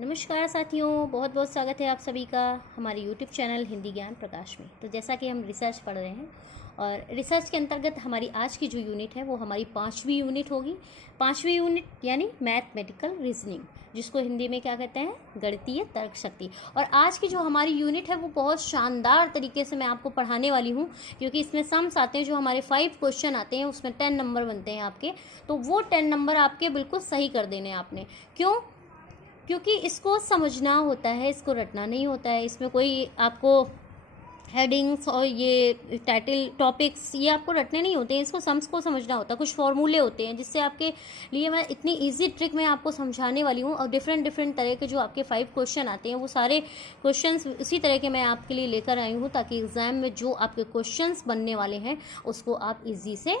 नमस्कार साथियों, बहुत बहुत स्वागत है आप सभी का हमारे YouTube चैनल हिंदी ज्ञान प्रकाश में। तो जैसा कि हम रिसर्च पढ़ रहे हैं और रिसर्च के अंतर्गत हमारी आज की जो यूनिट है वो हमारी 5वीं यूनिट होगी। 5वीं यूनिट यानी मैथमेटिकल रीजनिंग, जिसको हिंदी में क्या कहते हैं, गणितीय तर्क शक्ति। और आज की जो हमारी यूनिट है वो बहुत शानदार तरीके से मैं आपको पढ़ाने वाली हूँ, क्योंकि इसमें सम्स आते हैं। जो हमारे 5 क्वेश्चन आते हैं उसमें 10 नंबर बनते हैं आपके, तो वो 10 नंबर आपके बिल्कुल सही कर देने हैं आपने। क्यों? क्योंकि इसको समझना होता है, इसको रटना नहीं होता है। इसमें कोई आपको हेडिंग्स और ये टाइटल टॉपिक्स ये आपको रटने नहीं होते हैं, इसको सम्स को समझना होता है। कुछ फॉर्मूले होते हैं जिससे आपके लिए मैं इतनी इजी ट्रिक में आपको समझाने वाली हूँ। और डिफरेंट तरह के जो आपके 5 क्वेश्चन आते हैं वो सारे क्वेश्चंस इसी तरह के मैं आपके लिए लेकर आई हूँ, ताकि एग्जाम में जो आपके क्वेश्चंस बनने वाले हैं उसको आप इजी से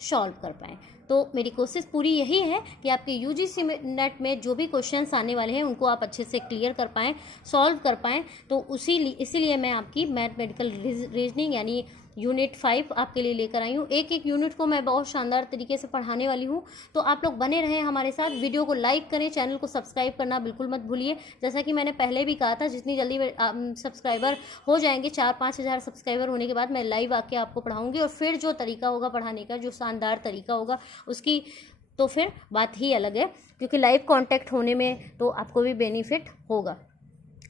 सॉल्व कर पाएँ। तो मेरी कोशिश पूरी यही है कि आपके यूजीसी नेट में जो भी क्वेश्चंस आने वाले हैं उनको आप अच्छे से क्लियर कर पाएँ, सॉल्व कर पाएँ। तो इसीलिए मैं आपकी मैथमेटिकल रीजनिंग यानी यूनिट 5 आपके लिए लेकर आई हूँ। एक एक यूनिट को मैं बहुत शानदार तरीके से पढ़ाने वाली हूँ। तो आप लोग बने रहें हमारे साथ, वीडियो को लाइक करें, चैनल को सब्सक्राइब करना बिल्कुल मत भूलिए। जैसा कि मैंने पहले भी कहा था, जितनी जल्दी सब्सक्राइबर हो जाएंगे, 4-5 हज़ार सब्सक्राइबर होने के बाद मैं लाइव आके आपको पढ़ाऊँगी। और फिर जो तरीका होगा पढ़ाने का, जो शानदार तरीका होगा उसकी तो फिर बात ही अलग है, क्योंकि लाइव कांटेक्ट होने में तो आपको भी बेनिफिट होगा।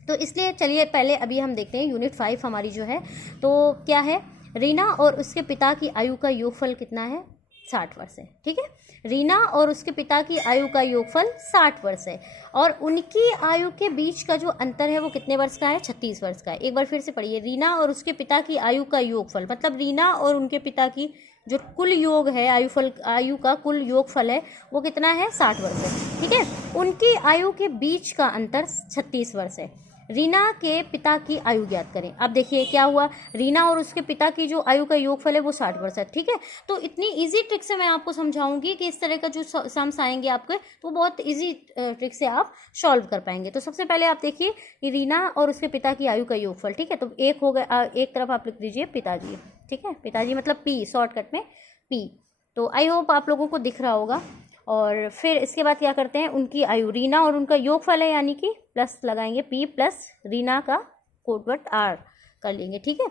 तो इसलिए चलिए पहले अभी हम देखते हैं यूनिट 5 हमारी जो है तो क्या है। रीना और उसके पिता की आयु का योगफल कितना है? 60 वर्ष है। ठीक है, रीना और उसके पिता की आयु का योगफल 60 वर्ष है। और उनकी आयु के बीच का जो अंतर है वो कितने वर्ष का है? 36 वर्ष का है। एक बार फिर से पढ़िए, रीना और उसके पिता की आयु का योगफल, मतलब रीना और उनके पिता की जो कुल योग है, आयु का कुल योगफल है वो कितना है? 60 वर्ष है। ठीक है, उनकी आयु के बीच का अंतर 36 वर्ष है। रीना के पिता की आयु ज्ञात करें। अब देखिए क्या हुआ, रीना और उसके पिता की जो आयु का योगफल है वो 60 वर्ष है। ठीक है, तो इतनी इजी ट्रिक से मैं आपको समझाऊंगी कि इस तरह का जो सम्स आएंगे आपके, तो बहुत इजी ट्रिक से आप सॉल्व कर पाएंगे। तो सबसे पहले आप देखिए कि रीना और उसके पिता की आयु का योगफल। ठीक है, तो एक हो गया, एक तरफ आप लिख दीजिए पिताजी। ठीक है, पिताजी मतलब पी, शॉर्टकट में पी। तो आई होप आप लोगों को दिख रहा होगा। और फिर इसके बाद क्या करते हैं, उनकी आयु, रीना और उनका योगफल है, यानी कि प्लस लगाएंगे, पी प्लस रीना का कोडवर्ड आर कर लेंगे। ठीक है,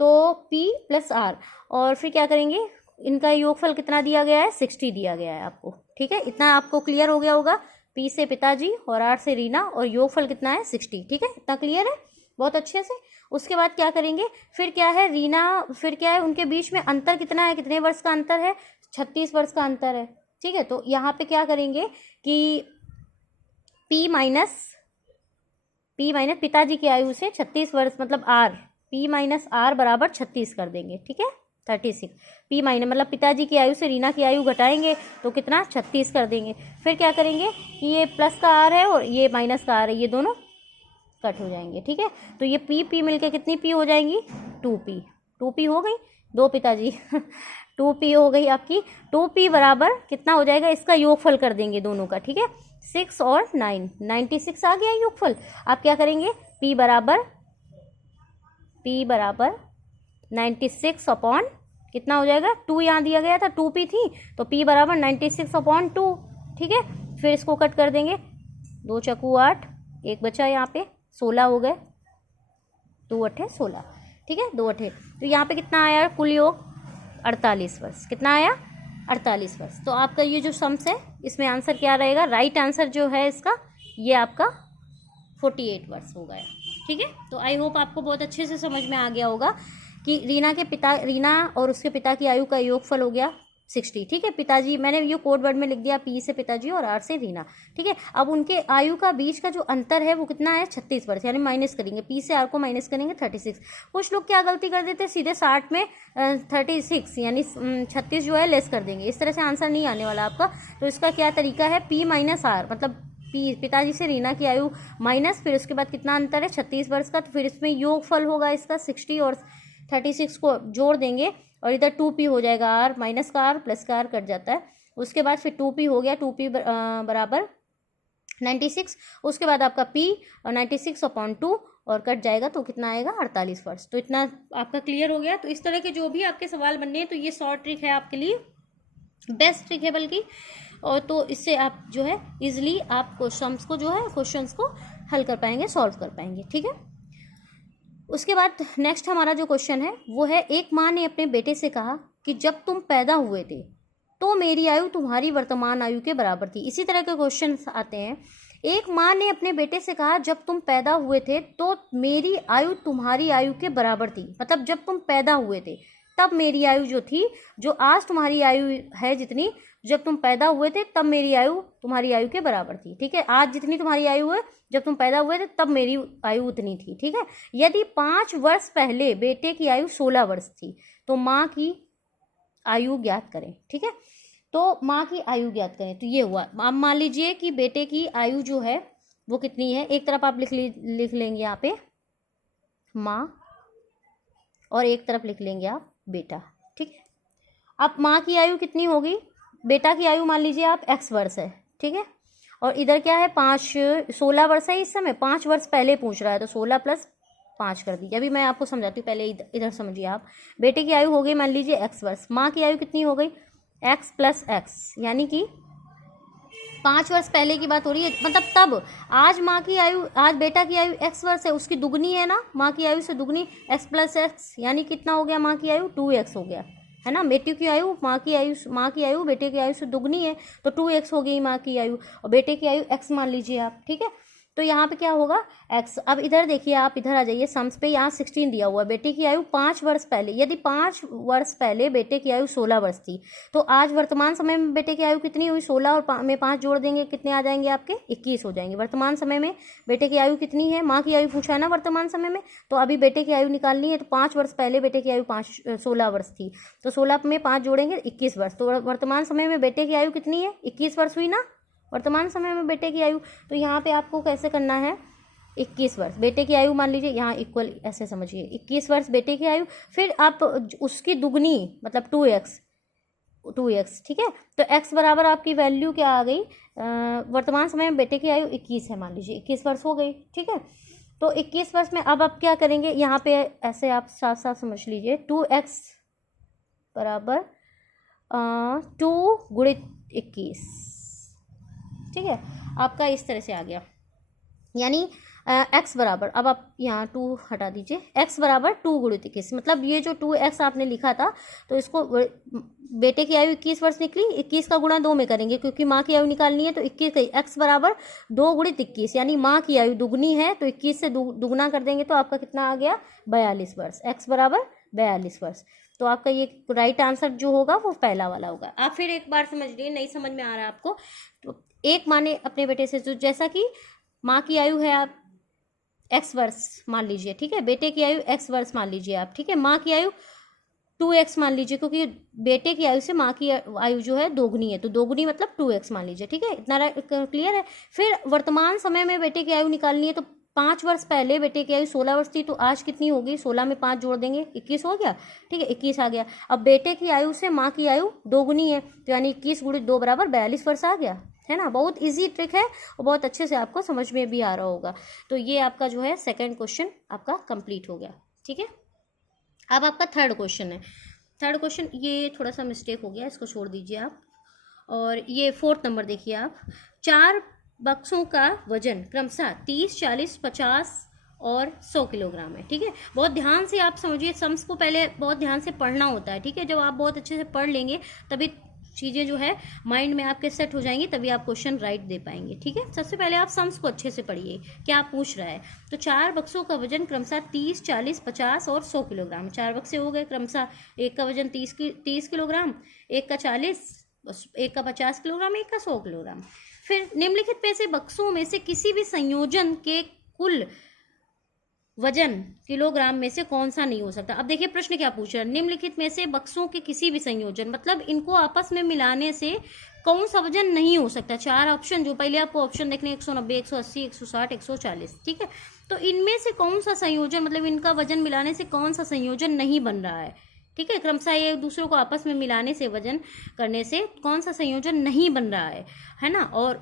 तो पी प्लस आर। और फिर क्या करेंगे, इनका योगफल कितना दिया गया है? 60 दिया गया है आपको। ठीक है, इतना आपको क्लियर हो गया होगा। पी से पिताजी और आर से रीना और योगफल कितना है? 60। ठीक है, इतना क्लियर है बहुत अच्छे से। उसके बाद क्या करेंगे, फिर क्या है, रीना, फिर क्या है, उनके बीच में अंतर कितना है? कितने वर्ष का अंतर है? 36 वर्ष का अंतर है। ठीक है, तो यहाँ पे क्या करेंगे कि P माइनस पिताजी की आयु से 36 वर्ष, मतलब R, P माइनस आर बराबर 36 कर देंगे। ठीक है, 36। P माइनस मतलब पिताजी की आयु से रीना की आयु घटाएंगे तो कितना? 36 कर देंगे। फिर क्या करेंगे कि ये प्लस का R है और ये माइनस का R है, ये दोनों कट हो जाएंगे। ठीक है, तो ये P मिलके कितनी P हो जाएंगी? 2P हो गई, दो पिताजी 2P हो गई आपकी। 2P बराबर कितना हो जाएगा? इसका योगफल कर देंगे दोनों का। ठीक है, 6 और 9, 96 आ गया योगफल। आप क्या करेंगे, P बराबर 96 अपॉन कितना हो जाएगा? 2 यहाँ दिया गया था, 2P थी, तो P बराबर 96 अपॉन 2। ठीक है, फिर इसको कट कर देंगे, 2 चक्कू 8, एक बचा यहाँ पे, 16 हो गए, 2 अठे 16। ठीक है, 2 अठे, तो यहाँ पे कितना आया कुल योग? 48 वर्ष। कितना आया? 48 वर्ष। तो आपका ये जो सम्स है इसमें आंसर क्या रहेगा? राइट आंसर जो है इसका, ये आपका 48 वर्ष हो गया। ठीक है, तो आई होप आपको बहुत अच्छे से समझ में आ गया होगा कि रीना और उसके पिता की आयु का योगफल हो गया 60। ठीक है, पिताजी मैंने ये कोड वर्ड में लिख दिया, P से पिताजी और R से रीना। ठीक है, अब उनके आयु का बीच का जो अंतर है वो कितना है? 36 वर्ष, यानी माइनस करेंगे, P से R को माइनस करेंगे 36। कुछ लोग क्या गलती कर देते हैं, सीधे 60 में 36 यानी 36 जो है लेस कर देंगे। इस तरह से आंसर नहीं आने वाला आपका। तो इसका क्या तरीका है, P माइनस R, मतलब पिताजी से रीना की आयु माइनस, फिर उसके बाद कितना अंतर है? 36 वर्ष का। तो फिर इसमें योगफल होगा इसका 60 और 36 को जोड़ देंगे और इधर 2P हो जाएगा, R माइनस का R प्लस का R कट जाता है। उसके बाद फिर 2P हो गया, 2P बराबर 96। उसके बाद आपका P और 96 अपॉन 2 और कट जाएगा, तो कितना आएगा? 48 वर्ष। तो इतना आपका क्लियर हो गया। तो इस तरह के जो भी आपके सवाल बनने हैं तो ये शॉर्ट ट्रिक है आपके लिए, बेस्ट ट्रिक है बल्कि। और तो इससे आप जो है इजीली आप क्वेश्चंस को जो है क्वेश्चंस को हल कर पाएंगे, सॉल्व कर पाएंगे। ठीक है, उसके बाद नेक्स्ट हमारा जो क्वेश्चन है वो है, एक माँ ने अपने बेटे से कहा कि जब तुम पैदा हुए थे तो मेरी आयु तुम्हारी वर्तमान आयु के बराबर थी। इसी तरह के क्वेश्चन आते हैं। एक माँ ने अपने बेटे से कहा जब तुम पैदा हुए थे तो मेरी आयु तुम्हारी आयु के बराबर थी। मतलब जब तुम पैदा हुए थे तब मेरी आयु जो थी, जो आज तुम्हारी आयु है जितनी, जब तुम पैदा हुए थे तब मेरी आयु तुम्हारी आयु के बराबर थी। ठीक है, आज जितनी तुम्हारी आयु है जब तुम पैदा हुए थे तब मेरी आयु उतनी थी। ठीक है, यदि 5 वर्ष पहले बेटे की आयु 16 वर्ष थी तो माँ की आयु ज्ञात करें। ठीक है, तो माँ की आयु ज्ञात करें। तो ये हुआ। अब मान लीजिए कि बेटे की आयु जो है वो कितनी है, एक तरफ आप लिख लेंगे यहाँ पे माँ और एक तरफ लिख लेंगे आप बेटा। ठीक है, अब माँ की आयु कितनी होगी, बेटा की आयु मान लीजिए आप x वर्ष है। ठीक है, और इधर क्या है 16 वर्ष है इस समय, 5 वर्ष पहले पूछ रहा है तो 16 + 5 कर दीजिए। अभी मैं आपको समझाती हूँ, पहले इधर समझिए आप। बेटे की आयु हो गई मान लीजिए x वर्ष, माँ की आयु कितनी हो गई x + x, यानी कि 5 वर्ष पहले की बात हो रही है। मतलब तब आज माँ की आयु, आज बेटा की आयु x वर्ष है, उसकी दुगनी है ना, माँ की आयु से दुगनी, x + x, यानी कितना हो गया माँ की आयु 2x हो गया, है ना। बेटे की आयु माँ की आयु बेटे की आयु से दुगनी है तो 2x हो गई माँ की आयु, और बेटे की आयु x मान लीजिए आप। ठीक है, तो यहाँ पे क्या होगा x। अब इधर देखिए, आप इधर आ जाइए सम्स पे, यहाँ 16 दिया हुआ है। बेटे की आयु 5 वर्ष पहले, यदि 5 वर्ष पहले बेटे की आयु 16 वर्ष थी तो आज वर्तमान समय में बेटे की आयु कितनी हुई, 16 और में 5 जोड़ देंगे, कितने आ जाएंगे आपके 21 हो जाएंगे। वर्तमान समय में बेटे की आयु कितनी है, माँ की आयु पूछा है ना वर्तमान समय में, तो अभी बेटे की आयु निकालनी है। तो 5 वर्ष पहले बेटे की आयु 16 वर्ष थी, तो 16 में 5 जोड़ेंगे 21 वर्ष। तो वर्तमान समय में बेटे की आयु कितनी है, 21 वर्ष हुई ना वर्तमान समय में बेटे की आयु। तो यहाँ पे आपको कैसे करना है, 21 वर्ष बेटे की आयु मान लीजिए, यहाँ इक्वल ऐसे समझिए 21 वर्ष बेटे की आयु, फिर आप उसकी दुगनी मतलब 2x। ठीक है, तो x बराबर आपकी वैल्यू क्या आ गई, वर्तमान समय में बेटे की आयु 21 है, मान लीजिए 21 वर्ष हो गई। ठीक है, तो 21 वर्ष में अब आप क्या करेंगे, यहाँ पे ऐसे आप साफ साफ समझ लीजिए 2x बराबर 2 × 21। ठीक है, आपका इस तरह से आ गया, यानी x बराबर, अब आप यहाँ 2 हटा दीजिए, x बराबर 2 × 21। मतलब ये जो 2x आपने लिखा था तो इसको बेटे की आयु 21 वर्ष निकली, 21 का गुणा 2 में करेंगे क्योंकि माँ की आयु निकालनी है। तो 21 x बराबर 2 × 21, यानी माँ की आयु दुगनी है तो 21 से दुगना कर देंगे तो आपका कितना आ गया 42 वर्ष। x बराबर 42 वर्ष। तो आपका ये राइट आंसर जो होगा वो पहला वाला होगा। आप फिर एक बार समझ लीजिए, नहीं समझ में आ रहा है आपको तो एक माँ ने अपने बेटे से, जो जैसा कि माँ की आयु है आप x वर्ष मान लीजिए। ठीक है, बेटे की आयु x वर्ष मान लीजिए आप। ठीक है, माँ की आयु 2x मान लीजिए क्योंकि बेटे की आयु से माँ की आयु जो है दोगुनी है, तो दोगुनी मतलब 2x मान लीजिए। ठीक है, इतना क्लियर है। फिर वर्तमान समय में बेटे की आयु निकालनी है तो 5 वर्ष पहले बेटे की आयु 16 वर्ष थी तो आज कितनी होगी, 16 में 5 जोड़ देंगे 21 हो गया। ठीक है, 21 आ गया। अब बेटे की आयु से माँ की आयु दोगुनी है तो यानी 21 × 2 बराबर 42 वर्ष आ गया, है ना। बहुत इजी ट्रिक है और बहुत अच्छे से आपको समझ में भी आ रहा होगा। तो ये आपका जो है सेकंड क्वेश्चन आपका कंप्लीट हो गया। ठीक है, अब आपका थर्ड क्वेश्चन है। थर्ड क्वेश्चन ये थोड़ा सा मिस्टेक हो गया, इसको छोड़ दीजिए आप। और ये 4th नंबर देखिए आप, 4 बक्सों का वजन क्रमशः 30, 40, 50 और 100 किलोग्राम है। ठीक है, बहुत ध्यान से आप समझिए, सम्स को पहले बहुत ध्यान से पढ़ना होता है। ठीक है, जब आप बहुत अच्छे से पढ़ लेंगे तभी चीज़ें जो है माइंड में आपके सेट हो जाएंगी, तभी आप क्वेश्चन राइट दे पाएंगे। ठीक है, सबसे पहले आप सम्स को अच्छे से पढ़िए क्या पूछ रहा है। तो 4 बक्सों का वजन क्रमशः 30, 40, 50 और 100 किलोग्राम। 4 बक्से हो गए क्रमशः, एक का वजन 30 किलोग्राम, एक का 40, एक का 50 किलोग्राम, एक का 100 किलोग्राम। फिर निम्नलिखित में से बक्सों में से किसी भी संयोजन के कुल वजन किलोग्राम में से कौन सा नहीं हो सकता। अब देखिए प्रश्न क्या पूछ रहा है, निम्नलिखित में से बक्सों के किसी भी संयोजन, मतलब इनको आपस में मिलाने से कौन सा वजन नहीं हो सकता। 4 ऑप्शन, जो पहले आपको ऑप्शन देखने 190, 180, 160, 140। ठीक है, तो इनमें से कौन सा संयोजन, मतलब इनका वजन मिलाने से कौन सा संयोजन नहीं बन रहा है। ठीक है। क्रमशः ये दूसरों को आपस में मिलाने से, वजन करने से कौन सा संयोजन नहीं बन रहा है ना। और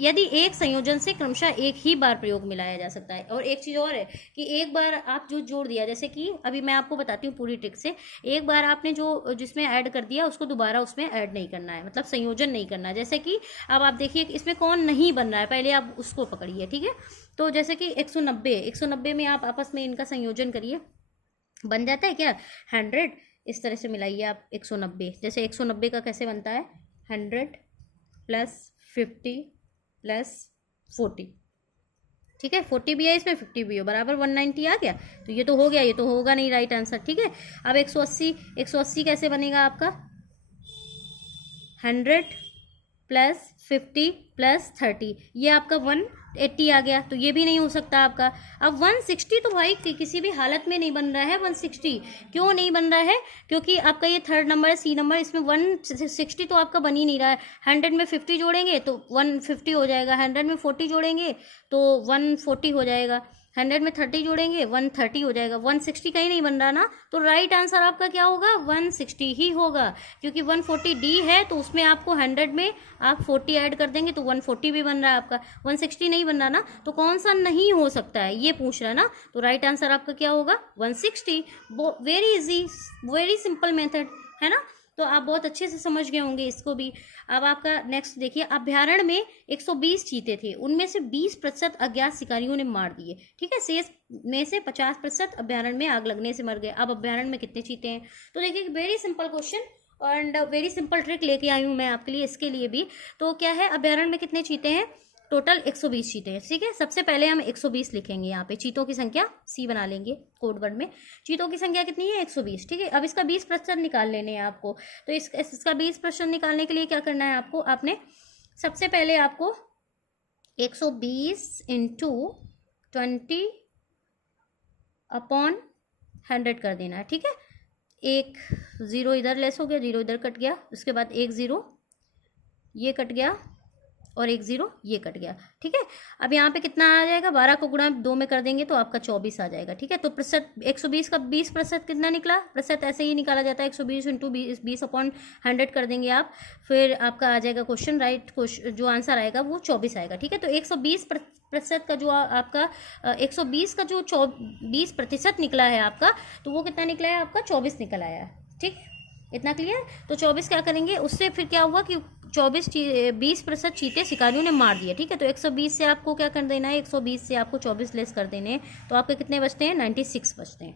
यदि एक संयोजन से क्रमशः एक ही बार प्रयोग मिलाया जा सकता है। और एक चीज़ और है कि एक बार आप जो जोड़ दिया, जैसे कि अभी मैं आपको बताती हूँ पूरी ट्रिक से, एक बार आपने जो जिसमें ऐड कर दिया उसको दोबारा उसमें ऐड नहीं करना है, मतलब संयोजन नहीं करना है। जैसे कि अब आप देखिए कि इसमें कौन नहीं बन रहा है, पहले आप उसको पकड़िए, ठीक है। तो जैसे कि 190 में आप आपस में इनका संयोजन करिए, बन जाता है क्या 100। इस तरह से मिलाइए आप 190। जैसे 190 का कैसे बनता है, 100 + 50 + 40, ठीक है। 40 भी है इसमें, 50 भी हो, बराबर 190 आ गया। तो ये तो हो गया, ये तो होगा नहीं राइट आंसर, ठीक है। अब 180 कैसे बनेगा आपका, 100 + 50 + 30, ये आपका 180 आ गया। तो ये भी नहीं हो सकता आपका। अब 160 तो भाई किसी भी हालत में नहीं बन रहा है। 160 क्यों नहीं बन रहा है, क्योंकि आपका ये थर्ड नंबर है, सी नंबर, इसमें 160 तो आपका बन ही नहीं रहा है। 100 में 50 जोड़ेंगे तो 150 हो जाएगा, 100 में 40 जोड़ेंगे तो 140 हो जाएगा, 100 में 30 जोड़ेंगे 130 हो जाएगा। 160 कहीं नहीं बन रहा ना, तो राइट आंसर आपका क्या होगा, 160 ही होगा। क्योंकि 140D है तो उसमें आपको 100 में आप 40 ऐड कर देंगे तो 140 भी बन रहा है आपका, 160 नहीं बन रहा ना। तो कौन सा नहीं हो सकता है ये पूछ रहा है ना, तो राइट आंसर आपका क्या होगा, 160। Very easy, very simple method है ना। तो आप बहुत अच्छे से समझ गए होंगे इसको भी। अब आपका नेक्स्ट देखिए, अभ्यारण्य में 120 चीते थे, उनमें से 20% अज्ञात शिकारियों ने मार दिए, ठीक है। शेष में से 50% अभ्यारण्य में आग लगने से मर गए। अब अभ्यारण्य में कितने चीते हैं, तो देखिए very simple question and very simple trick लेके आई हूँ मैं आपके लिए, इसके लिए भी। तो क्या है, अभ्यारण्य में कितने चीते हैं, टोटल 120 चीते हैं, ठीक है। सबसे पहले हम 120 लिखेंगे, यहाँ पे चीतों की संख्या सी बना लेंगे कोड वर्ड में। चीतों की संख्या कितनी है, 120, ठीक है। अब इसका 20% निकाल लेने हैं आपको। तो इसका 20% निकालने के लिए क्या करना है आपको, आपने सबसे पहले आपको 120 × 20/100 कर देना है, ठीक है। एक 0 इधर लेस हो गया, 0 इधर कट गया, उसके बाद एक 0 ये कट गया और एक 0 ये कट गया, ठीक है। अब यहाँ पे कितना आ जाएगा, 12 को गुणा 2 में कर देंगे तो आपका 24 आ जाएगा, ठीक है। तो प्रतिशत 120 का 20% कितना निकला, प्रतिशत ऐसे ही निकाला जाता है, 120 × 20/100 कर देंगे आप, फिर आपका आ जाएगा क्वेश्चन राइट, जो आंसर आएगा वो 24 आएगा, ठीक है। तो 120% का जो आपका 120 का जो 20% निकला है आपका, तो वो कितना निकला है आपका, 24 निकल आया है, ठीक। इतना क्लियर। तो 24 क्या करेंगे, उससे फिर क्या हुआ कि 20% चीते शिकारियों ने मार दिया, ठीक है। तो 120 से आपको क्या कर देना है, 120 से आपको 24 लेस कर देने हैं, तो आपके कितने बचते हैं, 96 बचते हैं,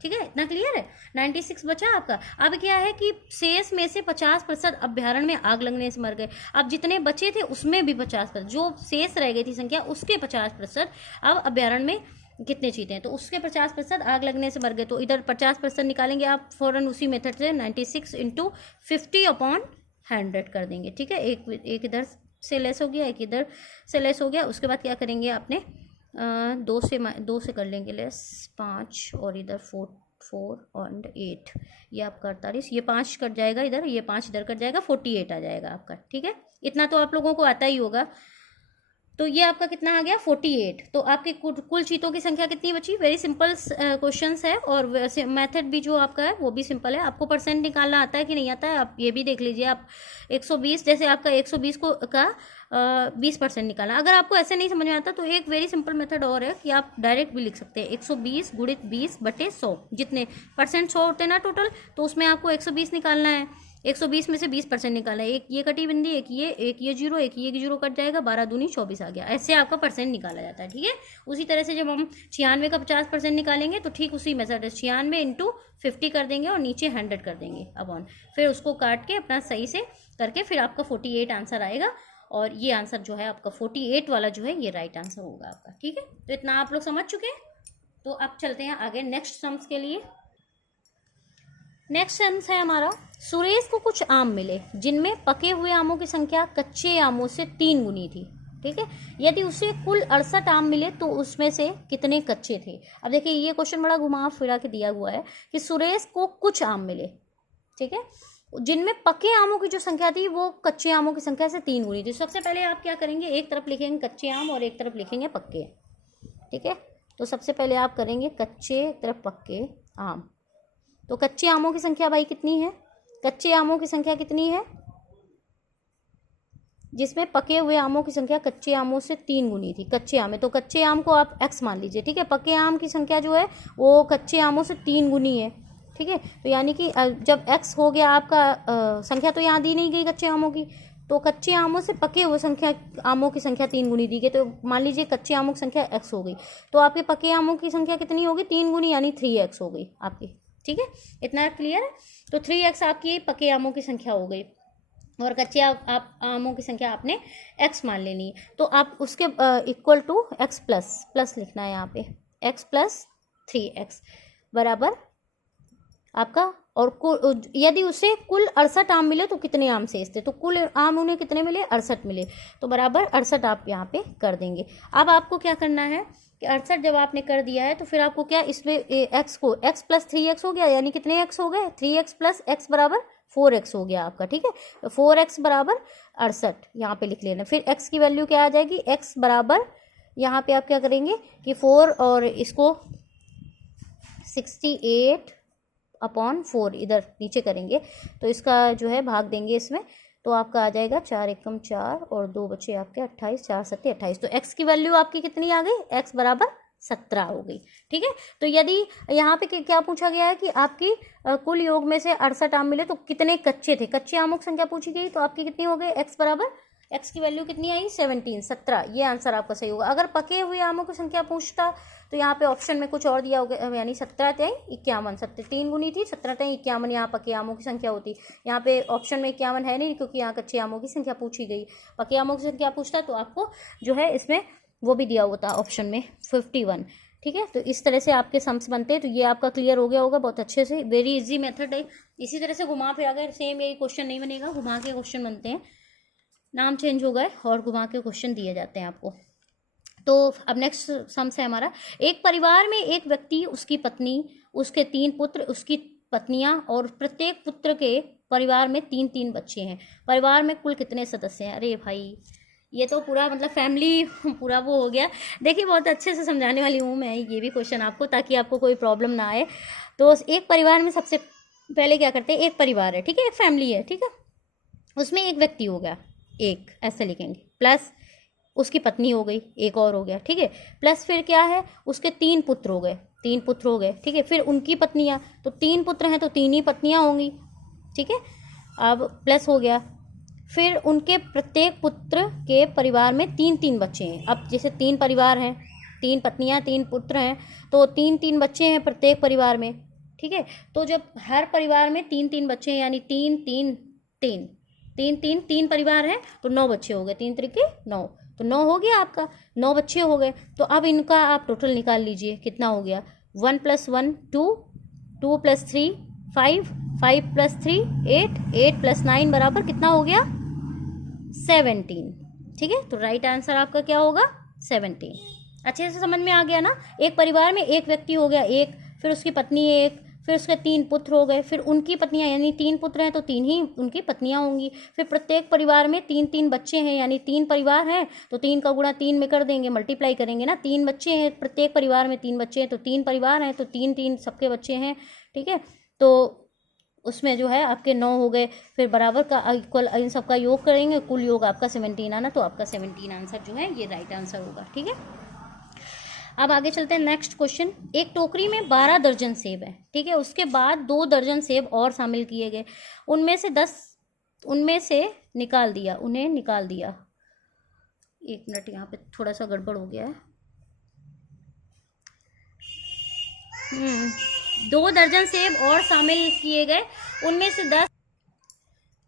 ठीक है। इतना क्लियर है, 96 बचा आपका। अब क्या है कि शेष में से 50% अभ्यारण्य में आग लगने से मर गए। अब जितने बचे थे उसमें भी 50%, जो शेष रह गई थी संख्या उसके 50% अब अभ्यारण्य में कितने चीते हैं तो उसके 50% आग लगने से मर गए। तो इधर 50% निकालेंगे आप फौरन उसी मेथड से, 96 × 50/100 कर देंगे, ठीक है। एक इधर से लेस हो गया, एक इधर से लेस हो गया। उसके बाद क्या करेंगे आपने, 2 से कर लेंगे लेस, 5 और इधर 4 और 8, ये आपका 48, ये 5 कट जाएगा इधर, ये 5 इधर कट जाएगा, 48 आ जाएगा आपका, ठीक है। इतना तो आप लोगों को आता ही होगा। तो ये आपका कितना आ गया, 48। तो आपके कुल चीतों की संख्या कितनी बची, वेरी सिंपल क्वेश्चंस है, और मेथड भी जो आपका है वो भी सिंपल है। आपको परसेंट निकालना आता है कि नहीं आता है, आप ये भी देख लीजिए। आप 120, जैसे आपका 120 का 20% निकालना। अगर आपको ऐसे नहीं समझ में आता तो एक वेरी सिंपल मेथड और है कि आप डायरेक्ट भी लिख सकते हैं, 120 × 20/100, जितने परसेंट 100 होते हैं ना टोटल, तो उसमें आपको 120 निकालना है। 120 में से 20% निकालना है, एक ये कटी बिंदी, एक ये 0, एक ये 0 कट जाएगा, 12 दूनी 24 आ गया। ऐसे आपका परसेंट निकाला जाता है, ठीक है। उसी तरह से जब हम 96 का 50% निकालेंगे तो ठीक उसी मेथड है, 96 × 50 कर देंगे और नीचे 100 कर देंगे अपॉन, फिर उसको काट के अपना सही से करके फिर आपका 48 आंसर आएगा। और ये आंसर जो है आपका 48 वाला जो है ये राइट आंसर होगा आपका, ठीक है। तो इतना आप लोग समझ चुके हैं। तो अब चलते हैं आगे नेक्स्ट सम्स के लिए। नेक्स्ट सेंस है हमारा, सुरेश को कुछ आम मिले जिनमें पके हुए आमों की संख्या कच्चे आमों से 3 गुनी थी, ठीक है। यदि उसे कुल 68 आम मिले तो उसमें से कितने कच्चे थे। अब देखिए ये क्वेश्चन बड़ा घुमा फिरा के दिया हुआ है कि सुरेश को कुछ आम मिले, ठीक है, जिनमें पके आमों की जो संख्या थी वो कच्चे आमों की संख्या से 3 गुनी थी। सबसे पहले आप क्या करेंगे, एक तरफ लिखेंगे कच्चे आम और एक तरफ लिखेंगे पक्के, ठीक है। तो सबसे पहले आप करेंगे कच्चे, एक तरफ पक्के आम। तो कच्चे आमों की संख्या भाई कितनी है, कच्चे आमों की संख्या कितनी है, जिसमें पके हुए आमों की संख्या कच्चे आमों से 3 गुनी थी। कच्चे आम है तो कच्चे आम को आप x मान लीजिए, ठीक है। पके आम की संख्या जो है वो कच्चे आमों से 3 गुनी है, ठीक है। तो यानी कि जब x हो गया आपका, संख्या तो यहाँ दी नहीं गई कच्चे आमों की, तो कच्चे आमों से पके हुए संख्या आमों की संख्या 3 गुनी दी गई, तो मान लीजिए कच्चे आमों की संख्या x हो गई, तो आपके पके आमों की संख्या कितनी होगी, 3 गुनी, यानी 3x हो गई आपकी, ठीक है। इतना क्लियर है। तो 3x आपकी पके आमों की संख्या हो गई और कच्चे आप आमों की संख्या आपने x मान लेनी है। तो आप उसके इक्वल टू x प्लस लिखना है यहाँ पे, x प्लस 3x बराबर आपका, और यदि उसे कुल 68 आम मिले तो कितने आम शेष थे, तो कुल आम उन्हें कितने मिले, 68 मिले, तो बराबर 68 आप यहाँ पे कर देंगे। अब आपको क्या करना है कि 68 जब आपने कर दिया है तो फिर आपको क्या, इसमें x को x प्लस 3x हो गया, यानी कितने x हो गए, 3x प्लस x बराबर 4x हो गया आपका, ठीक है। 4x बराबर 68 यहाँ पे लिख लेना। फिर x की वैल्यू क्या आ जाएगी, x बराबर यहाँ पे आप क्या करेंगे कि 4 और इसको 68/4 इधर नीचे करेंगे, तो इसका जो है भाग देंगे इसमें, तो आपका आ जाएगा 4 एकम 4 और 2 बचे आपके 28, 4 सत्ते 28। तो x की वैल्यू आपकी कितनी आ गई, x बराबर 17 हो गई, ठीक है। तो यदि यहाँ पे क्या पूछा गया है कि आपकी कुल योग में से 68 आम मिले तो कितने कच्चे थे, कच्चे आमों की संख्या पूछी गई, तो आपकी कितनी हो गई, x बराबर, x की वैल्यू कितनी आई, 17, ये आंसर आपका सही होगा। अगर पके हुए आमों की संख्या पूछता तो यहाँ पे ऑप्शन में कुछ और दिया होगा, यानी 17 × 51, 3 गुनी थी, 17 × 51 यहाँ पके आमों की संख्या होती। यहाँ पे ऑप्शन में 51 है नहीं, क्योंकि यहाँ कच्चे आमों की संख्या पूछी गई। पके आमों की संख्या पूछता तो आपको जो है इसमें वो भी दिया होता ऑप्शन में 51, ठीक है। तो इस तरह से आपके सम्स बनते हैं। तो ये आपका क्लियर हो गया होगा बहुत अच्छे से, वेरी इजी मेथड है। इसी तरह से घुमा फिरा कर सेम यही क्वेश्चन नहीं बनेगा, घुमा के क्वेश्चन बनते हैं, नाम चेंज हो गए और घुमा के क्वेश्चन दिए जाते हैं आपको। तो अब नेक्स्ट सम्स है हमारा, एक परिवार में एक व्यक्ति, उसकी पत्नी, उसके 3 पुत्र, उसकी पत्नियां और प्रत्येक पुत्र के परिवार में 3-3 बच्चे हैं। परिवार में कुल कितने सदस्य हैं। अरे भाई ये तो पूरा मतलब फैमिली पूरा वो हो गया। देखिए बहुत अच्छे से समझाने वाली हूँ मैं ये भी क्वेश्चन आपको, ताकि आपको कोई प्रॉब्लम ना आए। तो एक परिवार में सबसे पहले क्या करते हैं, एक परिवार है, ठीक है, एक फैमिली है, ठीक है, उसमें एक व्यक्ति हो गया, एक ऐसे लिखेंगे, प्लस उसकी पत्नी हो गई, एक और हो गया, ठीक है, प्लस फिर क्या है, उसके 3 पुत्र हो गए, 3 पुत्र हो गए, ठीक है, फिर उनकी पत्नियां, तो 3 पुत्र हैं तो 3 ही पत्नियां होंगी, ठीक है। अब प्लस हो गया, फिर उनके प्रत्येक पुत्र के परिवार में 3-3 बच्चे हैं। अब जैसे 3 परिवार हैं, 3 पत्नियां 3 पुत्र हैं, तो 3-3 बच्चे हैं प्रत्येक परिवार में, ठीक है। तो जब हर परिवार में 3-3 बच्चे हैं, यानी 3 परिवार हैं तो 9 बच्चे हो गए, 3 त्रिके 9, तो 9 हो गया आपका, 9 बच्चे हो गए। तो अब इनका आप टोटल निकाल लीजिए, कितना हो गया, 1 + 1 2, 2 + 3 5, 5 + 3 8, 8 + 9 बराबर कितना हो गया, 17, ठीक है। तो राइट आंसर आपका क्या होगा, 17। अच्छे से समझ में आ गया ना। एक परिवार में एक व्यक्ति हो गया, एक, फिर उसकी पत्नी एक, फिर उसके 3 पुत्र हो गए, फिर उनकी पत्नियां, यानी 3 पुत्र हैं तो 3 ही उनकी पत्नियां होंगी। फिर प्रत्येक परिवार में 3-3 बच्चे हैं, यानी 3 परिवार हैं तो 3 का गुणा 3 में कर देंगे, मल्टीप्लाई करेंगे ना। 3 बच्चे हैं, प्रत्येक परिवार में 3 बच्चे हैं तो 3 परिवार हैं तो 3-3 सबके बच्चे हैं, ठीक है। तो उसमें जो है आपके 9 हो गए, फिर बराबर का इक्वल इन सबका योग करेंगे, कुल योग आपका 17 आना, तो आपका 17 आंसर जो है ये राइट आंसर होगा, ठीक है। अब आगे चलते हैं नेक्स्ट क्वेश्चन। एक टोकरी में 12 दर्जन सेब है, ठीक है, उसके बाद 2 दर्जन सेब और शामिल किए गए, उनमें से निकाल दिया, उन्हें निकाल दिया। 1 मिनट, यहाँ पे थोड़ा सा गड़बड़ हो गया है। 2 दर्जन सेब और शामिल किए गए, उनमें से 10,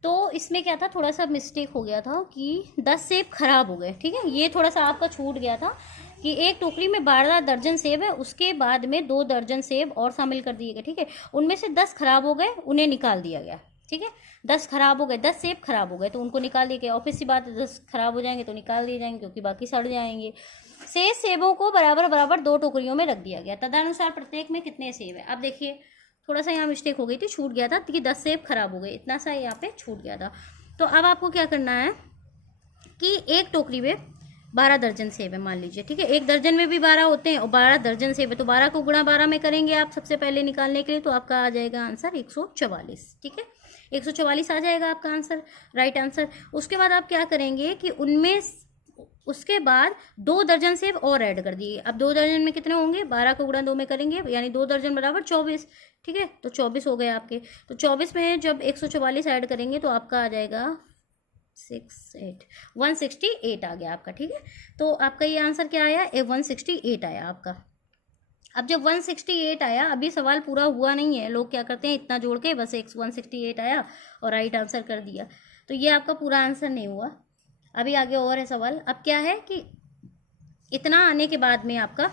तो इसमें क्या था, थोड़ा सा मिस्टेक हो गया था कि 10 सेब खराब हो गए, ठीक है, ये थोड़ा सा आपका छूट गया था कि एक टोकरी में 12 दर्जन सेब है, उसके बाद में 2 दर्जन सेब और शामिल कर दिए गए, ठीक है, उनमें से 10 खराब हो गए, उन्हें निकाल दिया गया, ठीक है। 10 खराब हो गए, 10 सेब खराब हो गए तो उनको निकाल दिया गया। ऑब्वियस सी बात है, 10 खराब हो जाएंगे तो निकाल दिए जाएंगे, क्योंकि बाकी सड़ जाएंगे। शेष सेबों को बराबर 2 टोकरियों में रख दिया गया, तदनुसार प्रत्येक में कितने सेब है। अब देखिए थोड़ा सा यहाँ मिस्टेक हो गई थी, छूट गया था कि 10 सेब खराब हो गए, इतना सा यहाँ पे छूट गया था। तो अब आपको क्या करना है कि एक टोकरी में 12 दर्जन सेब है मान लीजिए, ठीक है। एक दर्जन में भी 12 होते हैं और 12 दर्जन सेब है, तो 12 को गुणा 12 में करेंगे आप सबसे पहले निकालने के लिए, तो आपका आ जाएगा आंसर 144, ठीक है। 144 आ जाएगा आपका आंसर, राइट आंसर। उसके बाद आप क्या करेंगे कि उनमें उसके बाद 2 दर्जन सेब और ऐड कर दिए। अब 2 दर्जन में कितने होंगे, 12 को गुणा 2 में करेंगे, यानी 2 दर्जन बराबर 24, ठीक है। तो 24 हो गए आपके। तो 24 में जब 144 ऐड करेंगे तो आपका आ जाएगा 168 आ गया आपका, ठीक है। तो आपका ये आंसर क्या आया, 168 आया आपका। अब जब 168 आया, अभी सवाल पूरा हुआ नहीं है, लोग क्या करते हैं इतना जोड़ के बस 168 आया और राइट आंसर कर दिया, तो ये आपका पूरा आंसर नहीं हुआ। अभी आगे और है सवाल। अब क्या है कि इतना आने के बाद में आपका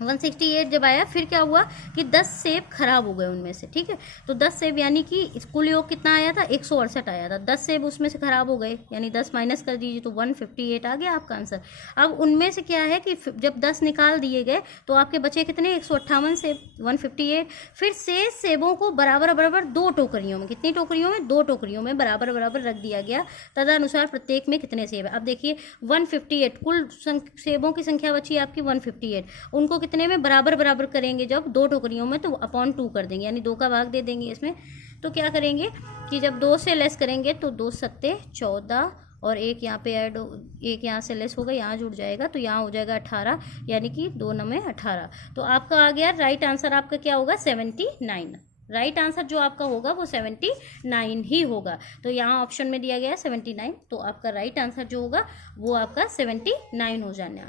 168 जब आया, फिर क्या हुआ कि 10 सेब खराब हो गए उनमें से, ठीक है। तो 10 सेब यानी कि कुल योग कितना आया था, 168 आया था। 10 सेब उसमें से खराब हो गए, यानी 10 माइनस कर दीजिए तो 158 आ गया आपका आंसर। अब उनमें से क्या है कि जब 10 निकाल दिए गए तो आपके बचे कितने, 158 सेब, 158। फिर शेष सेबों को बराबर बराबर 2 टोकरियों में, कितनी टोकरियों में, 2 टोकरियों में बराबर बराबर रख दिया गया। तदनुसार प्रत्येक में कितने सेब है। अब देखिए 158 कुल सेबों की संख्या बची आपकी 158, उनको कितने में बराबर बराबर करेंगे, जब 2 टोकरियों में, तो अपॉन 2 कर देंगे, यानी 2 का भाग दे देंगे इसमें। तो क्या करेंगे कि जब 2 से लेस करेंगे तो 2 सत्ते 14 और एक यहाँ पे ऐड, एक यहाँ से लेस होगा, यहाँ जुड़ जाएगा, तो यहाँ हो जाएगा 18, यानी कि 2 9 18। तो आपका आ गया राइट आंसर, आपका क्या होगा 79। राइट आंसर जो आपका होगा वो 79 ही होगा। तो यहाँ ऑप्शन में दिया गया है 79, तो आपका राइट आंसर जो होगा वो आपका 79 हो जाना,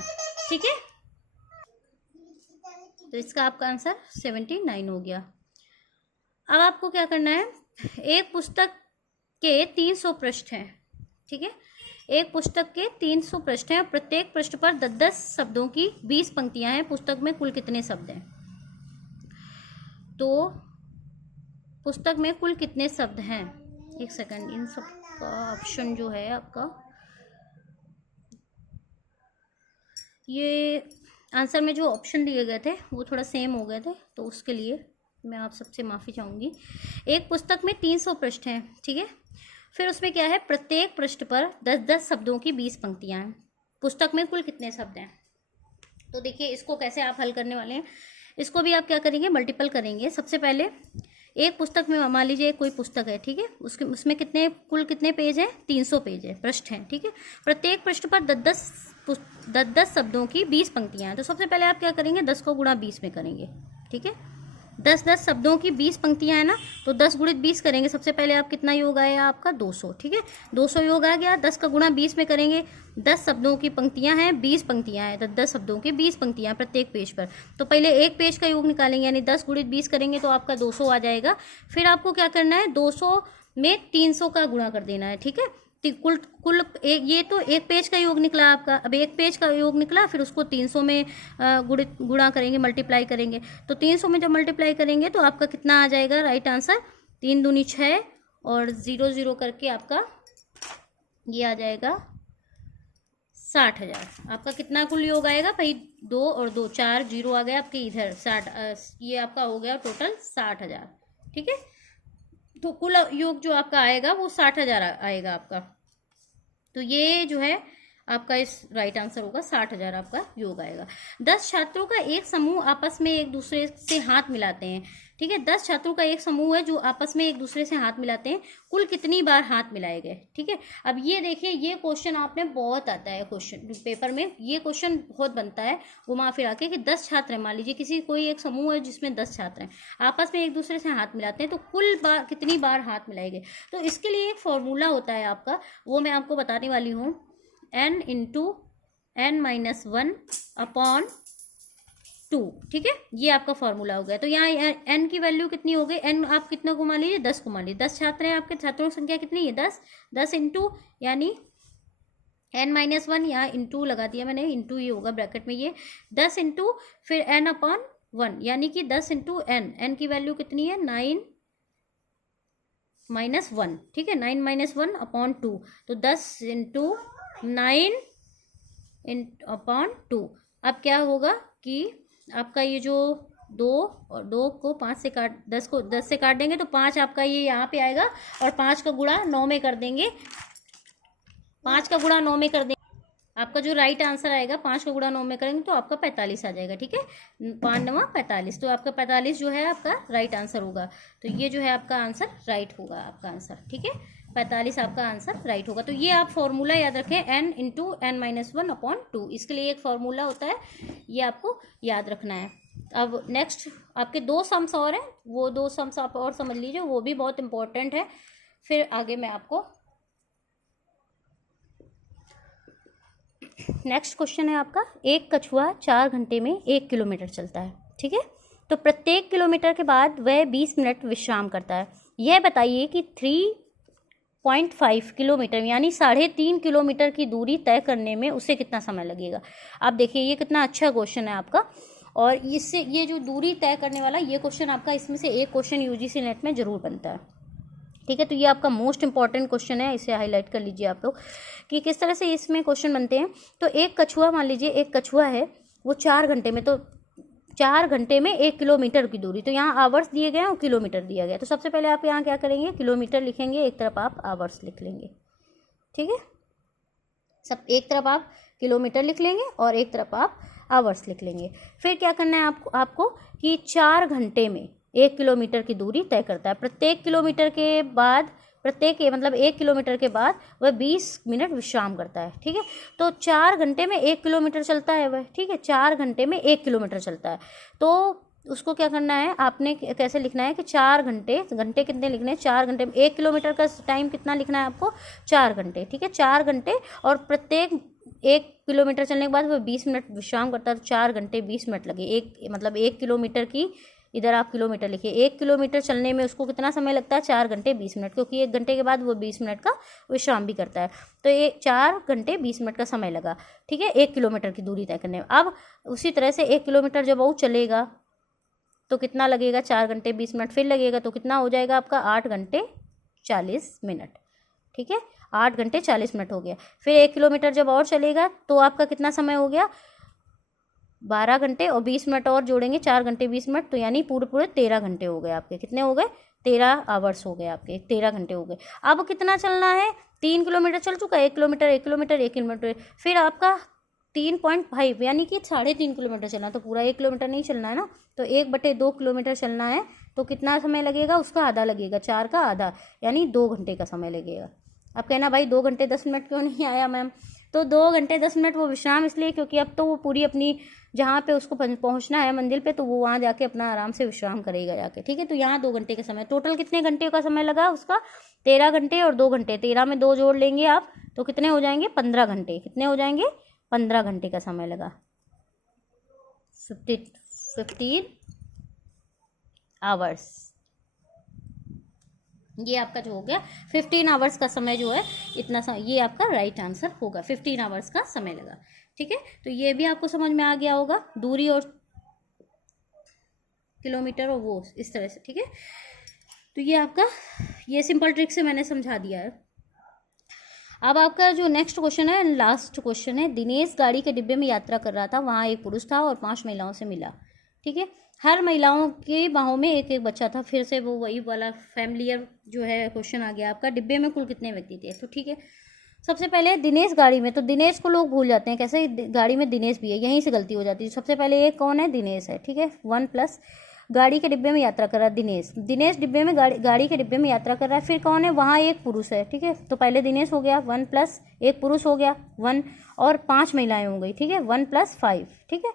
ठीक है। तो इसका आपका आंसर 79 हो गया। अब आपको क्या करना है, एक पुस्तक के 300 पृष्ठ हैं, ठीक है। एक पुस्तक के 300 पृष्ठ हैं, प्रत्येक पृष्ठ पर 10-10 शब्दों की 20 पंक्तियां हैं। पुस्तक में कुल कितने शब्द हैं, तो पुस्तक में कुल कितने शब्द हैं, एक सेकंड, इन सब का ऑप्शन जो है आपका, ये आंसर में जो ऑप्शन दिए गए थे वो थोड़ा सेम हो गए थे, तो उसके लिए मैं आप सबसे माफ़ी चाहूँगी। एक पुस्तक में 300 पृष्ठ हैं, ठीक है। फिर उसमें क्या है, प्रत्येक पृष्ठ पर 10-10 शब्दों की 20 पंक्तियाँ हैं। पुस्तक में कुल कितने शब्द हैं, तो देखिए इसको कैसे आप हल करने वाले हैं। इसको भी आप क्या करेंगे, मल्टीपल करेंगे। सबसे पहले एक पुस्तक में मान लीजिए कोई पुस्तक है, ठीक है, उसमें कुल कितने पेज हैं, 300 पेज है, पृष्ठ हैं, ठीक है। प्रत्येक पृष्ठ पर 10-10 शब्दों की 20 पंक्तियां हैं। तो सबसे पहले आप क्या करेंगे, 10 को गुणा 20 में करेंगे, ठीक है। 10-10 शब्दों की 20 पंक्तियां हैं ना, तो 10 गुणित 20 करेंगे। सबसे पहले आप कितना योग आया आपका 200, ठीक है, 200 योग आ गया। 10 का गुणा 20 में करेंगे, 10 शब्दों की पंक्तियां हैं, 20 पंक्तियां हैं, तो 10 शब्दों की 20 पंक्तियां प्रत्येक पेज पर। तो पहले एक पेज का योग निकालेंगे, यानी 10 गुणित 20 करेंगे तो आपका 200 आ जाएगा। फिर आपको क्या करना है, 200 में 300 का गुणा कर देना है, ठीक है। कुल कुल ये तो एक पेज का योग निकला आपका। अब एक पेज का योग निकला, फिर उसको 300 में गुणा करेंगे, मल्टीप्लाई करेंगे। तो 300 में जब मल्टीप्लाई करेंगे तो आपका कितना आ जाएगा राइट आंसर, 3 दूनी 6 और 0 0 करके आपका ये आ जाएगा 60,000। आपका कितना कुल योग आएगा भाई, 2 और 2 4 0 आ गया आपके इधर 60, ये आपका हो गया टोटल 60,000, ठीक है। तो कुल योग जो आपका आएगा वो 60,000 आएगा आपका। तो ये जो है आपका इस राइट आंसर होगा 60,000 आपका योग आएगा। 10 छात्रों का एक समूह आपस में एक दूसरे से हाथ मिलाते हैं, ठीक है। 10 छात्रों का एक समूह है जो आपस में एक दूसरे से हाथ मिलाते हैं, कुल कितनी बार हाथ मिलाए गए, ठीक है। अब ये देखिए, ये क्वेश्चन आपने बहुत आता है, क्वेश्चन पेपर में ये क्वेश्चन बहुत बनता है घुमा फिरा के, कि 10 छात्र हैं, मान लीजिए किसी कोई एक समूह है जिसमें 10 छात्र हैं, आपस में एक दूसरे से हाथ मिलाते हैं, तो कुल बार कितनी बार हाथ मिलाए गए। तो इसके लिए एक फॉर्मूला होता है आपका, वो मैं आपको बताने वाली हूँ, n इंटू n-1 अपॉन 2, ठीक है। ये आपका फॉर्मूला हो गया। तो यहाँ n की वैल्यू कितनी हो गई, n आप कितना को मान लीजिए, 10 को मान लीजिए। 10 छात्र हैं आपके, छात्रों की संख्या कितनी है 10 इंटू, यानी n-1, यहाँ इंटू लगा दिया मैंने, इंटू ये होगा ब्रैकेट में, ये 10 इंटू फिर n अपॉन 1, यानी कि 10 इंटू n की वैल्यू कितनी है 9 - 1, ठीक है, 9 - 1 अपॉन 2। तो 10 इंटू 9 अपॉन 2। अब क्या होगा कि आपका ये जो 2 और 2 को 5 से काट, 10 को 10 से काट देंगे तो 5 आपका ये यहाँ पे आएगा, और 5 का गुणा 9 में कर देंगे, 5 का गुणा 9 में कर देंगे, आपका जो राइट आंसर आएगा 5 का गुणा 9 में करेंगे तो आपका 45 आ जाएगा। ठीक है, 5 9 45, तो आपका 45 जो है आपका राइट आंसर होगा। तो ये जो है आपका आंसर राइट होगा, आपका आंसर। ठीक है, 45 आपका आंसर राइट होगा। तो ये आप फॉर्मूला याद रखें, n इंटू एन माइनस 1/2। इसके लिए एक फॉर्मूला होता है, ये आपको याद रखना है। अब नेक्स्ट आपके 2 सम्स और हैं, वो 2 सम्स आप और समझ लीजिए, वो भी बहुत इंपॉर्टेंट है। फिर आगे मैं आपको नेक्स्ट क्वेश्चन है आपका, एक कछुआ 4 घंटे में 1 किलोमीटर चलता है। ठीक है, तो प्रत्येक किलोमीटर के बाद वह 20 मिनट विश्राम करता है। यह बताइए कि 3.5 किलोमीटर यानी 3.5 किलोमीटर की दूरी तय करने में उसे कितना समय लगेगा। आप देखिए ये कितना अच्छा क्वेश्चन है आपका, और इससे ये जो दूरी तय करने वाला ये क्वेश्चन आपका, इसमें से एक क्वेश्चन यूजीसी नेट में जरूर बनता है। ठीक है, तो ये आपका मोस्ट इंपॉर्टेंट क्वेश्चन है, इसे हाईलाइट कर लीजिए आप लोग कि किस तरह से इसमें क्वेश्चन बनते हैं। तो एक कछुआ, मान लीजिए एक कछुआ है, वो 4 घंटे में, तो 4 घंटे में 1 किलोमीटर की दूरी, तो यहाँ आवर्स दिए गए हैं और किलोमीटर दिया गया। तो सबसे पहले आप यहाँ क्या करेंगे, किलोमीटर लिखेंगे, एक तरफ आप आवर्स लिख लेंगे। ठीक है, सब एक तरफ आप किलोमीटर लिख लेंगे और एक तरफ आप आवर्स लिख लेंगे। फिर क्या करना है आपको कि 4 घंटे में 1 किलोमीटर की दूरी तय करता है। प्रत्येक किलोमीटर के बाद, मतलब 1 किलोमीटर के बाद वह 20 मिनट विश्राम करता है। ठीक है, तो 4 घंटे में 1 किलोमीटर चलता है वह। ठीक है, 4 घंटे में 1 किलोमीटर चलता है, तो उसको क्या करना है, आपने कैसे लिखना है कि 4 घंटे, घंटे कितने लिखने हैं, 4 घंटे में 1 किलोमीटर का टाइम कितना लिखना है आपको, 4 घंटे। ठीक है, 4 घंटे, और प्रत्येक 1 किलोमीटर चलने के बाद वो 20 मिनट विश्राम करता है, तो 4 घंटे 20 मिनट लगे। मतलब 1 किलोमीटर की, इधर आप किलोमीटर लिखिए, 1 किलोमीटर चलने में उसको कितना समय लगता है, 4 घंटे 20 मिनट, क्योंकि 1 घंटे के बाद वो 20 मिनट का विश्राम भी करता है। तो ये 4 घंटे 20 मिनट का समय लगा। ठीक है, 1 किलोमीटर की दूरी तय करने में। अब उसी तरह से 1 किलोमीटर जब वो चलेगा तो कितना लगेगा, 4 घंटे 20 मिनट फिर लगेगा, तो कितना हो जाएगा आपका 8 घंटे 40 मिनट। ठीक है, 8 घंटे 40 मिनट हो गया। फिर 1 किलोमीटर जब और चलेगा तो आपका कितना समय हो गया, 12 घंटे, और 20 मिनट और जोड़ेंगे, 4 घंटे 20 मिनट, तो यानी पूरे 13 घंटे हो गए आपके। कितने हो गए, 13 आवर्स हो गए आपके, 13 घंटे हो गए। अब कितना चलना है, 3 किलोमीटर चल चुका है, 1 किलोमीटर 1 किलोमीटर 1 किलोमीटर, फिर आपका 3.5 यानी कि 3.5 किलोमीटर चलना, तो पूरा 1 किलोमीटर नहीं चलना है ना, तो 1/2 किलोमीटर चलना है, तो कितना समय लगेगा, उसका आधा लगेगा, 4 का आधा, यानी 2 घंटे का समय लगेगा। अब कहना भाई 2 घंटे 10 मिनट क्यों नहीं आया मैम, तो 2 घंटे 10 मिनट वो विश्राम इसलिए क्योंकि अब तो वो पूरी अपनी जहाँ पे उसको पहुँचना है मंजिल पे, तो वो वहाँ जाके अपना आराम से विश्राम करेगा जाके। ठीक है, तो यहाँ 2 घंटे का समय, टोटल कितने घंटे का समय लगा उसका, 13 घंटे और 2 घंटे, 13 में 2 जोड़ लेंगे आप तो कितने हो जाएंगे, 15 घंटे। कितने हो जाएंगे, 15 घंटे का समय लगा, 15 आवर्स। ये आपका जो हो गया 15 आवर्स का समय जो है, इतना समय, ये आपका राइट आंसर होगा, 15 आवर्स का समय लगा। ठीक है, तो ये भी आपको समझ में आ गया होगा, दूरी और किलोमीटर और वो इस तरह से। ठीक है, तो ये आपका, ये सिंपल ट्रिक से मैंने समझा दिया है। अब आपका जो नेक्स्ट क्वेश्चन है, लास्ट क्वेश्चन है, दिनेश गाड़ी के डिब्बे में यात्रा कर रहा था, वहाँ एक पुरुष था और 5 महिलाओं से मिला। ठीक है, हर महिलाओं के बाहों में एक एक बच्चा था। फिर से वो वही वाला फैमिलियर जो है क्वेश्चन आ गया आपका, डिब्बे में कुल कितने व्यक्ति थे। तो ठीक है, सबसे पहले दिनेश गाड़ी में, तो दिनेश को लोग भूल जाते हैं, कैसे, गाड़ी में दिनेश भी है, यहीं से गलती हो जाती है। सबसे पहले ये कौन है, दिनेश है। ठीक है, 1 प्लस गाड़ी के डिब्बे में यात्रा कर रहा है दिनेश डिब्बे में गाड़ी के डिब्बे में यात्रा कर रहा है। फिर कौन है, वहाँ एक पुरुष है। ठीक है, तो पहले दिनेश हो गया, 1 प्लस एक पुरुष हो गया 1, और 5 महिलाएं हो गई। ठीक है, 1 + 5। ठीक है,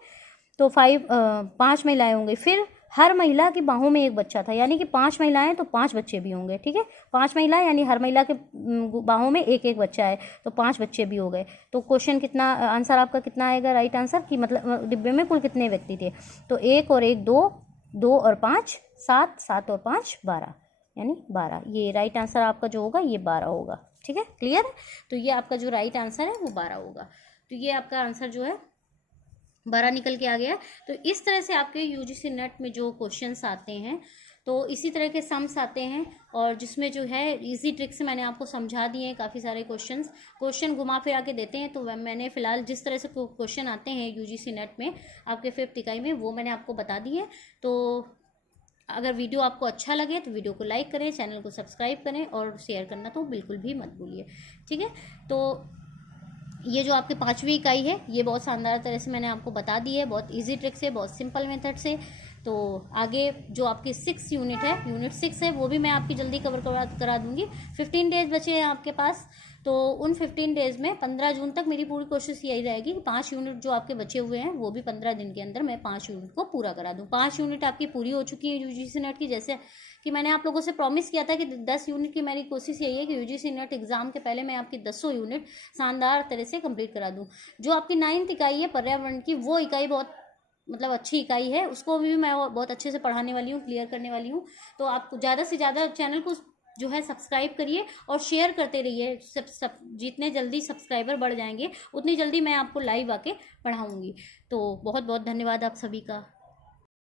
तो 5 महिलाएं होंगी। फिर हर महिला की बाहों में एक बच्चा था, यानी कि 5 महिलाएं तो 5 बच्चे भी होंगे। ठीक है, 5 महिलाएं यानी हर महिला के बाहों में एक एक बच्चा है, तो 5 बच्चे भी हो गए। तो क्वेश्चन कितना, आंसर आपका कितना आएगा, राइट आंसर की मतलब डिब्बे में कुल कितने व्यक्ति थे, तो 1 और 1 2, 2 और 5 7, 7 और 5 12, यानी 12। ये राइट आंसर आपका जो होगा ये 12 होगा। ठीक है, क्लियर है, तो ये आपका जो राइट आंसर है वो 12 होगा। तो ये आपका आंसर जो है 12 निकल के आ गया। तो इस तरह से आपके यूजीसी नेट में जो क्वेश्चंस आते हैं, तो इसी तरह के सम्स आते हैं, और जिसमें जो है इजी ट्रिक से मैंने आपको समझा दिए हैं काफ़ी सारे क्वेश्चन घुमा फिरा के देते हैं। तो मैंने फिलहाल जिस तरह से क्वेश्चन आते हैं यूजीसी नेट में आपके 5th इकाई में, वो मैंने आपको बता दिए हैं। तो अगर वीडियो आपको अच्छा लगे तो वीडियो को लाइक करें, चैनल को सब्सक्राइब करें और शेयर करना तो बिल्कुल भी मत भूलिए। ठीक है, तो ये जो आपकी 5वीं इकाई है ये बहुत शानदार तरह से मैंने आपको बता दी है, बहुत इजी ट्रिक से, बहुत सिंपल मेथड से। तो आगे जो आपकी 6 यूनिट है, यूनिट 6 है, वो भी मैं आपकी जल्दी कवर करा दूंगी। 15 डेज बचे हैं आपके पास, तो उन 15 डेज में 15 जून तक मेरी पूरी कोशिश यही रहेगी कि 5 यूनिट जो आपके बचे हुए हैं वो भी 15 दिन के अंदर मैं 5 यूनिट को पूरा करा दूँ। 5 यूनिट आपकी पूरी हो चुकी है यूजीसी नेट की, जैसे कि मैंने आप लोगों से प्रॉमिस किया था कि 10 यूनिट की मेरी कोशिश यही है कि यूजीसी नेट एग्जाम के पहले मैं आपकी 10 यूनिट शानदार तरह से कंप्लीट करा दूं। जो आपकी 9th इकाई है पर्यावरण की, वो इकाई बहुत मतलब अच्छी इकाई है, उसको भी मैं बहुत अच्छे से पढ़ाने वाली हूँ, क्लियर करने वाली हूँ। तो आप ज़्यादा से ज़्यादा चैनल को जो है सब्सक्राइब करिए और शेयर करते रहिए। सब जितने जल्दी सब्सक्राइबर बढ़ जाएंगे उतनी जल्दी मैं आपको लाइव आके पढ़ाऊँगी। तो बहुत बहुत धन्यवाद आप सभी का।